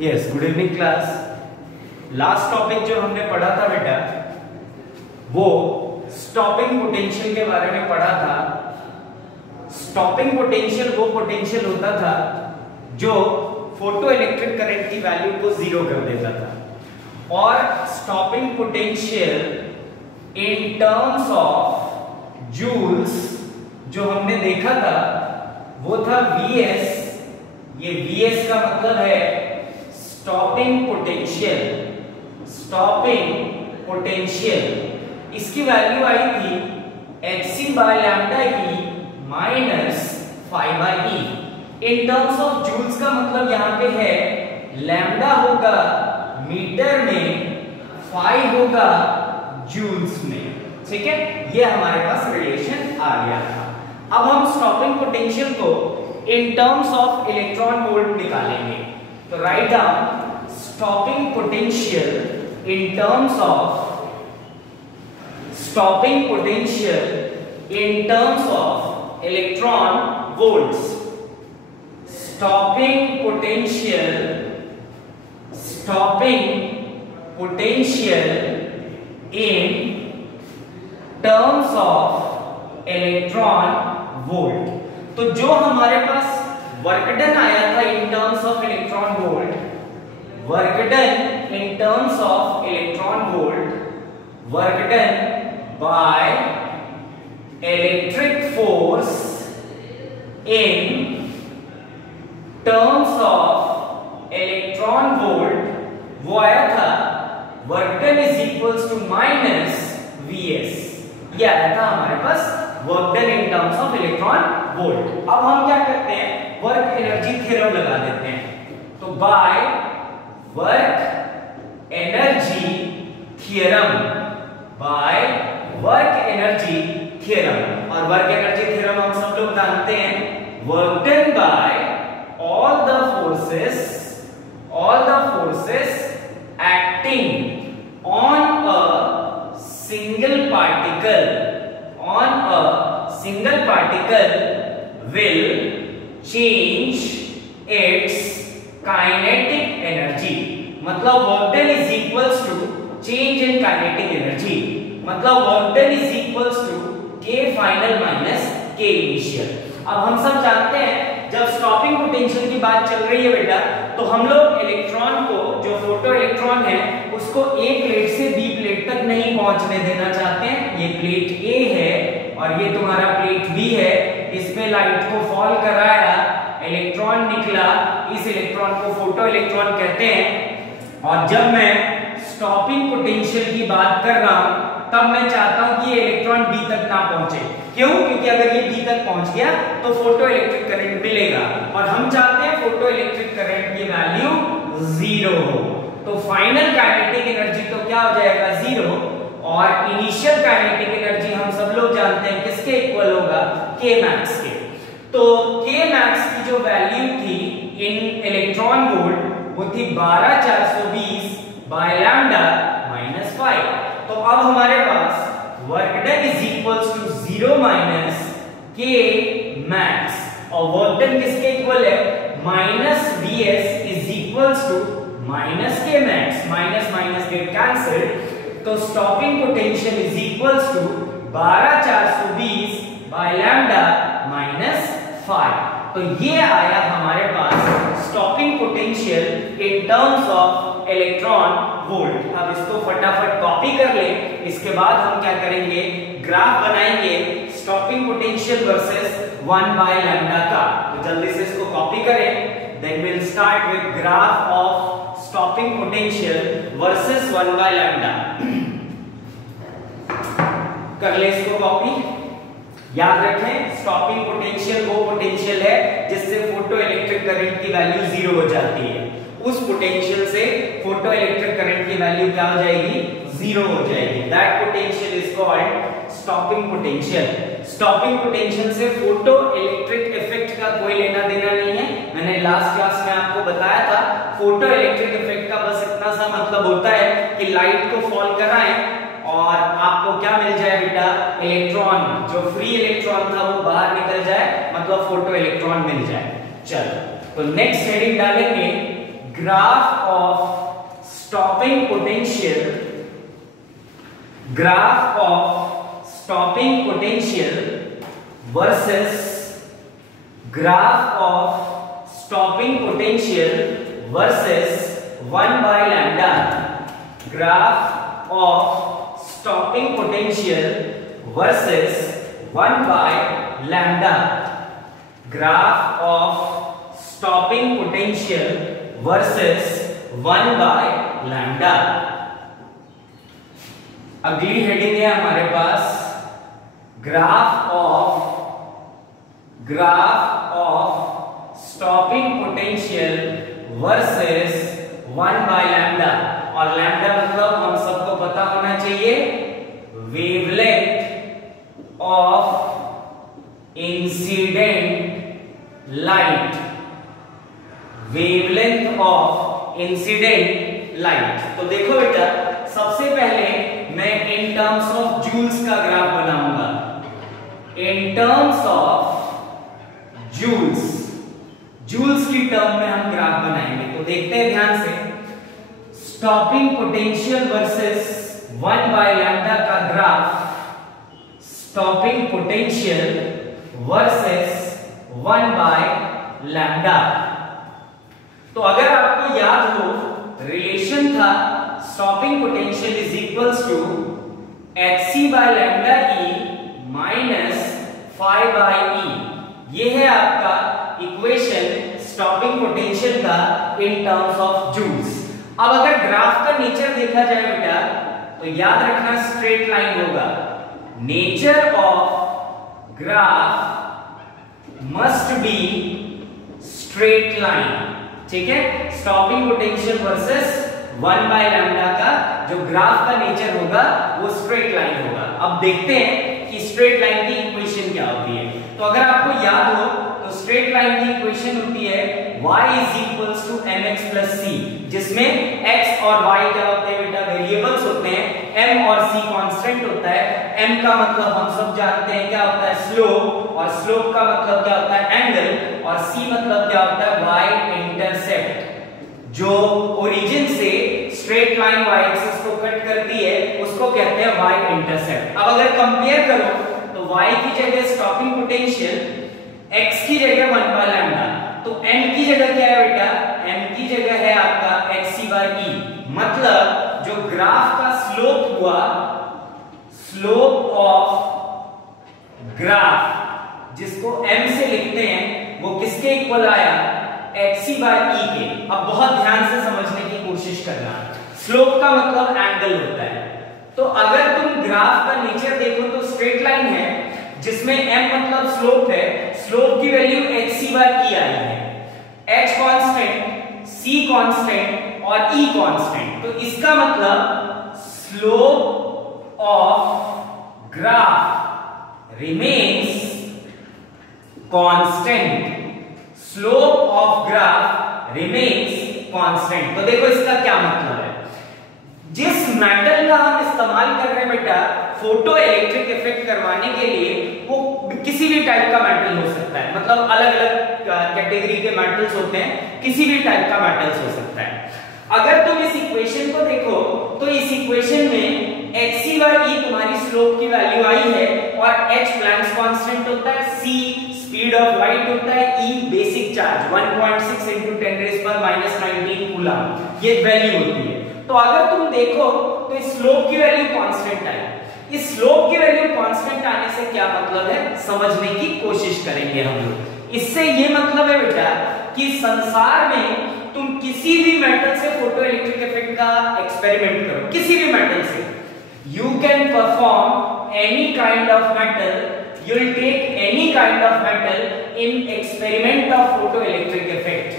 Yes, good evening class. Last topic जो हमने पढ़ा था बेटा, वो स्टॉपिंग पोटेंशियल के बारे में पढ़ा था। स्टॉपिंग पोटेंशियल वो पोटेंशियल होता था जो फोटो इलेक्ट्रिक करंट की वैल्यू को जीरो कर देता था। और stopping potential in terms of joules जो हमने देखा था वो था Vs। ये Vs का मतलब है स्टॉपिंग पोटेंशियल। स्टॉपिंग पोटेंशियल इसकी वैल्यू आई थी hc by lambda e minus phi by e. In terms of joules का मतलब यहाँ पे है लैम्डा होगा मीटर में, फाई होगा जूल्स में। ठीक है, ये हमारे पास रिलेशन आ गया था। अब हम स्टॉपिंग पोटेंशियल को in terms of electron volt निकालेंगे। तो write down stopping potential in terms of stopping potential in terms of electron volts. Stopping potential in terms of electron volt. तो जो हमारे पास वर्क डन आया था in terms of electron volt, work done in terms of electron volt, work done by electric force in terms of electron volt, वो आया था work done is equals to minus Vs। ये आया था हमारे पास work done in terms of electron volt. अब हम क्या करते हैं, वर्क एनर्जी थ्योरम लगा देते हैं। तो by work energy theorem, by work energy theorem, और वर्क एनर्जी थ्योरम हम सब लोग जानते हैं, work done bye all the forces acting on a single particle will change its kinetic energy। मतलब work done is equals to change in kinetic energy, मतलब work done is equals to K final minus K initial। अब हम सब जानते हैं जब stopping potential की बात चल रही है बेटा, तो हम लोग इलेक्ट्रॉन को, जो फोटो इलेक्ट्रॉन है, उसको ए प्लेट से बी प्लेट तक नहीं पहुंचने देना चाहते हैं। ये प्लेट ए है और ये तुम्हारा प्लेट बी है। इसमें लाइट को फॉल कराया, इलेक्ट्रॉन निकला, इस इलेक्ट्रॉन को फोटो इलेक्ट्रॉन कहते हैं। और जब मैं स्टॉपिंग पोटेंशियल की बात कर रहा हूं तब मैं चाहता हूं कि ये इलेक्ट्रॉन बी तक ना पहुंचे। क्यों? क्योंकि अगर ये बी तक पहुंच गया तो फोटो इलेक्ट्रिक करंट मिलेगा, और हम चाहते हैं फोटो इलेक्ट्रिक करंट की वैल्यू जीरो हो। तो फाइनल काइनेटिक एनर्जी तो क्या हो जाएगा, जीरो, और इनिशियल काइनेटिक एनर्जी हम सब लोग जानते हैं किसके इक्वल होगा, के मैक्स के। तो के मैक्स की जो वैल्यू थी इन इलेक्ट्रॉन वोल्ट वो थी 12420 बाय लैम्डा माइनस 5। तो अब हमारे पास work done is equals to 0 minus K max, और वर्क डन किसके इक्वल है, minus Vs is equals to minus K max. Minus minus get cancel, तो stopping potential is equals to 12420 by lambda minus 5। तो ये आया हमारे पास stopping potential in terms of electron volt. अब इसको फटाफट कॉपी कर ले, इसके बाद हम क्या करेंगे, ग्राफ बनाएंगे stopping potential versus 1 by lambda का। तो जल्दी से इसको कॉपी करें, then will start with graph of stopping potential versus 1 by lambda. कर ले इसको कॉपी। याद रखें स्टॉपिंग पोटेंशियल वो पोटेंशियल है जिससे फोटो इलेक्ट्रिक करंट की वैल्यू जीरो हो जाती है। उस पोटेंशियल से फोटो इलेक्ट्रिक करंट की वैल्यू क्या हो जाएगी, जीरो हो जाएगी। That potential is called stopping potential. Stopping potential से फोटो इलेक्ट्रिक इफेक्ट का कोई लेना देना नहीं है। मैंने लास्ट क्लास में आपको बताया था फोटो इलेक्ट्रिक इफेक्ट का बस इतना सा मतलब होता है कि लाइट को फॉल कराएं और आपको क्या मिल जाए बेटा, इलेक्ट्रॉन, जो फ्री इलेक्ट्रॉन था वो बाहर निकल जाए, मतलब फोटो इलेक्ट्रॉन मिल जाए। चलो, तो नेक्स्ट हेडिंग डालेंगे graph of stopping potential versus graph of stopping potential versus 1 by lambda, graph of stopping potential versus 1 by lambda, graph of stopping potential versus 1 by lambda। अगली हेडिंग है हमारे पास graph of stopping potential versus 1 by lambda, और lambda मतलब हम सबको पता होना चाहिए wavelength of incident light, wavelength of incident light. तो देखो बेटा, सबसे पहले मैं इन टर्म्स ऑफ जूल्स का ग्राफ बनाऊंगा, इन टर्म्स ऑफ जूल्स की टर्म में हम ग्राफ बनाएंगे। तो देखते हैं ध्यान से, stopping potential versus 1 by lambda का graph, stopping potential versus 1 by lambda। तो अगर आपको याद हो, रिलेशन था stopping potential is equals to hc by lambda e minus phi by e। ये है आपका इक्वेशन स्टॉपिंग पोटेंशियल का इन टर्म्स ऑफ जूल्स। अब अगर ग्राफ का नेचर देखा जाए बेटा, तो याद रखना स्ट्रेट लाइन होगा। Nature of graph must be straight line, ठीक है। Stopping potential versus 1 by lambda का जो ग्राफ का नेचर होगा वो स्ट्रेट लाइन होगा। अब देखते हैं कि स्ट्रेट लाइन की इक्वेशन क्या होती है। तो अगर आपको याद हो तो स्ट्रेट लाइन की इक्वेशन होती है y is equals to mx plus c, जिसमें x और y क्या होते हैं बेटा, वेरिएबल्स होते हैं, m और c कांस्टेंट होता है। m का मतलब हम सब जानते हैं क्या होता है, स्लोप, और स्लोप का मतलब क्या होता है, एंगल, और c मतलब क्या होता है, y इंटरसेप्ट, जो ओरिजिन से स्ट्रेट लाइन y एक्सिस को कट करती है उसको कहते हैं y इंटरसेप्ट। अब अगर कंपेयर करो तो y की जगह स्टॉपिंग पोटेंशियल, x की जगह 1 by lambda, तो m की जगह क्या है बेटा, m की जगह है आपका hc by e। मतलब जो ग्राफ का स्लोप हुआ, स्लोप ऑफ ग्राफ जिसको m से लिखते हैं, वो किसके इक्वल आया, hc by e के। अब बहुत ध्यान से समझने की कोशिश करना, स्लोप का मतलब एंगल होता है। तो अगर तुम ग्राफ का नेचर देखो तो स्ट्रेट लाइन है जिसमें m मतलब स्लोप है, स्लोप की वैल्यू hc by e आई है, h कांस्टेंट, c कांस्टेंट और e कांस्टेंट। तो इसका मतलब slope of graph remains constant, slope of graph remains constant. तो देखो इसका क्या मतलब है, जिस मेटल का हम इस्तेमाल कर रहे हैं बेटा फोटो इलेक्ट्रिक इफेक्ट करवाने के लिए, वो किसी भी टाइप का मेटल हो सकता है, मतलब अलग अलग कैटेगरी के मेटल्स होते हैं, किसी भी टाइप का मेटल्स हो सकता है। अगर तुम इस इक्वेशन को देखो तो इस इक्वेशन में hc by e तुम्हारी स्लोप की वैल्यू आई है, और h प्लैंक्स कांस्टेंट होता है, c स्पीड ऑफ लाइट होता है, e बेसिक चार्ज 1.6 × 10⁻⁻19 कूलम, ये वैल्यू होती है। तो अगर तुम देखो तो इस स्लोप की वैल्यू कांस्टेंट आई, इस स्लोप की वैल्यू कांस्टेंट आने से क्या मतलब है समझने की कोशिश करेंगे हम लोग। इससे ये मतलब है बेटा कि संसार में तुम किसी भी मेटल से फोटो इलेक्ट्रिक इफेक्ट का एक्सपेरिमेंट करो, किसी भी मेटल से, you can perform any kind of metal, you will take any kind of metal in experiment of photo electric effect.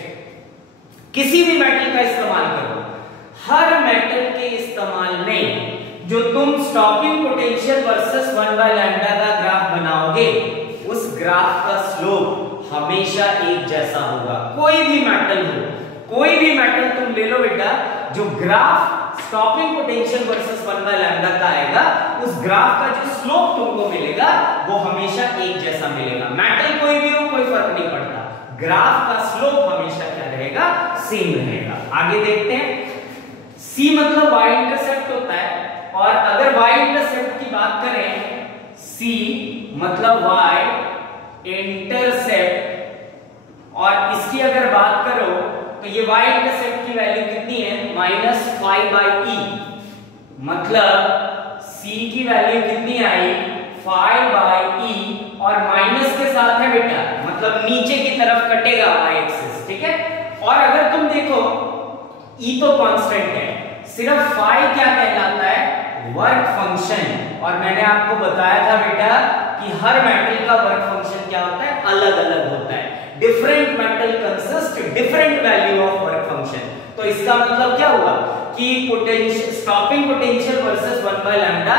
किसी भी मेटल का इस्तेमाल करो, हर मेटल के इस्तेमाल में जो तुम stopping potential versus 1 by lambda का ग्राफ बनाओगे, उस ग्राफ का स्लोप हमेशा एक जैसा होगा। कोई भी मेटल हो, कोई भी मेटल तुम ले लो बेटा, जो graph stopping potential versus 1 by lambda का आएगा, उस ग्राफ का जो स्लोप तुमको मिलेगा वो हमेशा एक जैसा मिलेगा। मेटल कोई भी हो, कोई फर्क नहीं पड़ता, ग्राफ का स्लोप हमेशा क्या रहेगा, रहेगा, सेम रहेगा। आगे देखते हैं, C मतलब y इंटरसेप्ट होता है, और अगर y इंटरसेप्ट की बात करें, C मतलब y इंटरसेप्ट, और इसकी अगर बात करो तो ये y इंटरसेप्ट की वैल्यू कितनी है, -5/e, मतलब C की वैल्यू कितनी आई, 5/e, और माइनस के साथ है बेटा, मतलब नीचे की तरफ कटेगा y एक्सिस, ठीक है। और अगर तुम देखो E तो कांस्टेंट है, सिर्फ phi क्या कहलाता है, वर्क फंक्शन। और मैंने आपको बताया था बेटा कि हर मेटल का वर्क फंक्शन क्या होता है, अलग अलग होता है। Different metal consist different value of work function. तो इसका मतलब क्या हुआ कि potential, stopping potential versus 1/λ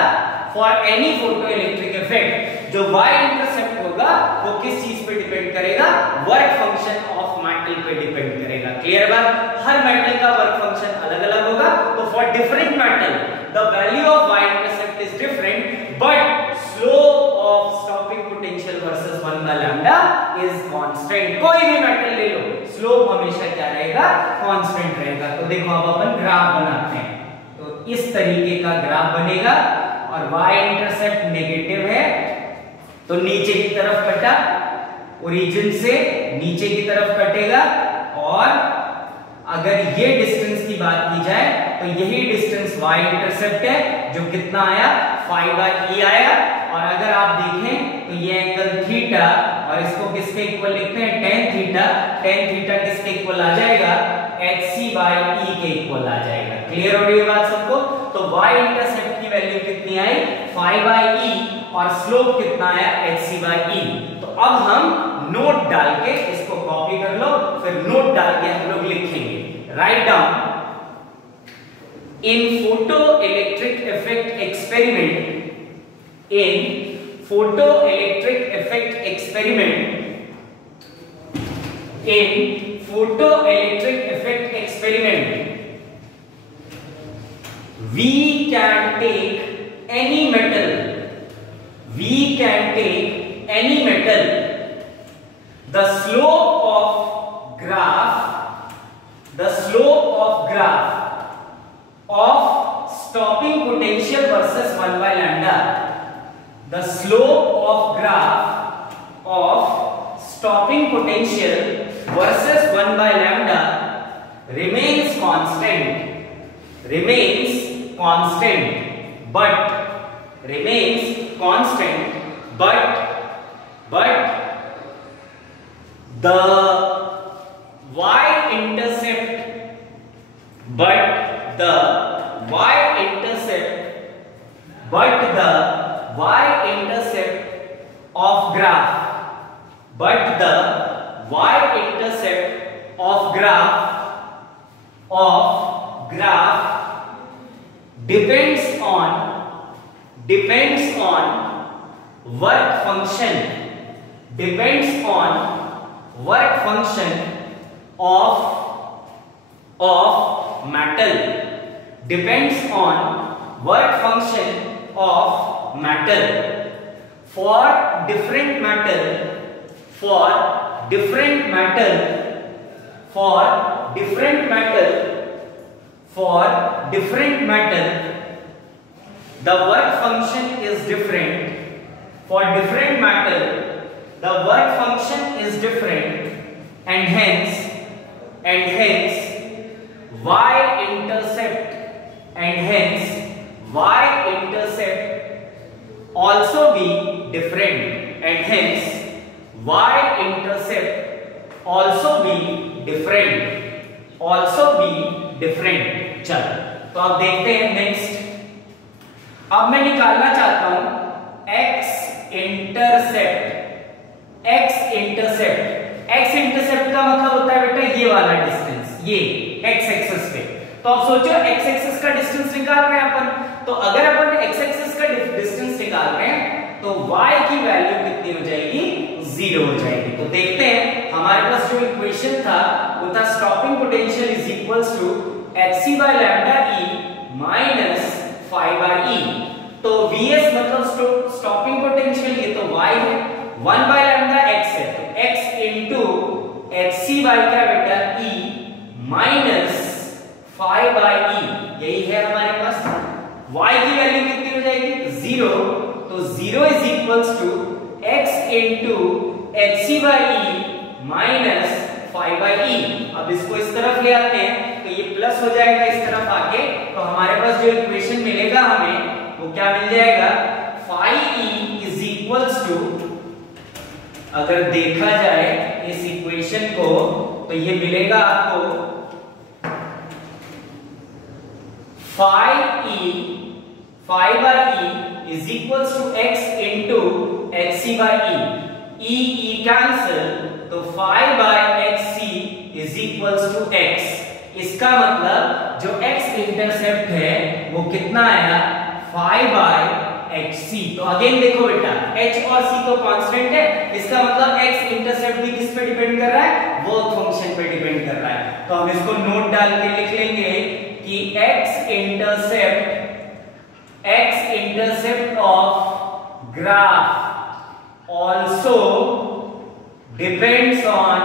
for any photo electric effect, जो y इंटरसेप्ट होगा वो किस चीज पे डिपेंड करेगा, वर्क फंक्शन ऑफ मेटल पे डिपेंड करेगा। क्लियर बात, हर मेटल का वर्क फंक्शन अलग अलग होगा। तो for different metal the value of y intercept is different, but slope of stopping potential versus 1/λ is constant. कोई भी मेटल ले लो, स्लोप हमेशा क्या रहेगा, कांस्टेंट रहेगा। तो देखो अब अपन ग्राफ बनाते हैं, तो इस तरीके का ग्राफ बनेगा, और y इंटरसेप्ट नेगेटिव है तो नीचे की तरफ कटा, ओरिजिन से नीचे की तरफ कटेगा, और अगर ये डिस्टेंस की बात की जाए तो यही डिस्टेंस y इंटरसेप्ट है, जो कितना आया, 5/e आया। और अगर आप देखें तो ये एंगल थीटा, और इसको किसके इक्वल लिखते हैं, tan थीटा। tan थीटा किसके इक्वल आ जाएगा, hc/e के इक्वल आ जाएगा। क्लियर हो रही है बात सबको। तो y इंटरसेप्ट की वैल्यू कितनी आई, 5/e, और स्लोप कितना आया, hc/e। तो अब हम नोट डाल के इसको कॉपी कर लो, फिर नोट डाल के हम लोग लिखेंगे। Write down, in photo electric effect experiment, in photoelectric effect experiment, in photoelectric effect experiment, we can take any metal, we can take any metal, the slope of graph, the slope of graph of stopping potential versus 1/λ, the slope of graph of stopping potential versus 1/λ remains constant, remains constant, but remains constant, but the y-intercept, but the y-intercept, but the y-intercept of graph, but the y-intercept of graph depends on work function, depends on work function of metal, depends on work function of metal. For different metal, for different metal, for different metal, for different metal, the work function is different. For different metal, the work function is different, and hence y-intercept, and hence y-intercept also be different, and hence y-intercept also be different, also be different। चलो, तो अब देखते हैं next. अब मैं निकालना चाहता हूं x इंटरसेप्ट। x इंटरसेप्ट का मतलब होता है बेटा ये वाला डिस्टेंस, ये x एक्सिस पे। तो अब सोचो x एक्सिस का डिस्टेंस निकाल रहे हैं अपन, तो अगर अपन x एक्सिस का डिस्टेंस निकाल रहे हैं तो y की वैल्यू कितनी हो जाएगी, 0 हो जाएगी। तो देखते हैं, हमारे पास जो इक्वेशन था वो था stopping potential is equals to hc/λe minus 5/e। तो vs मतलब स्टॉपिंग पोटेंशियल, ये तो y है, 1/λ x है, तो x इंटू hc बाय क्या बेटा, e minus five by E, यही है हमारे पास। y की वैल्यू कितनी हो जाएगी 0, तो 0 is equals to x into H C by E minus 5 by E. अब इसको इस तरफ ले आते हैं तो ये प्लस हो जाएगा इस तरफ आके, तो हमारे पास जो इक्वेशन मिलेगा हमें वो क्या मिल जाएगा 5e इज इक्वल्स टू, अगर देखा जाए इस इक्वेशन को तो ये मिलेगा आपको 5 by e is equals to x into H C by e, e cancel, तो 5 by h c is equals to x। इसका मतलब जो x इंटरसेप्ट है वो कितना आया 5 बाई एच सी। तो अगेन देखो बेटा h और c तो कांस्टेंट है, इसका मतलब x इंटरसेप्ट भी किस पे डिपेंड कर रहा है, वर्क फंक्शन पे डिपेंड कर रहा है। तो हम इसको नोट डाल के लिख लेंगे कि x intercept of graph also depends on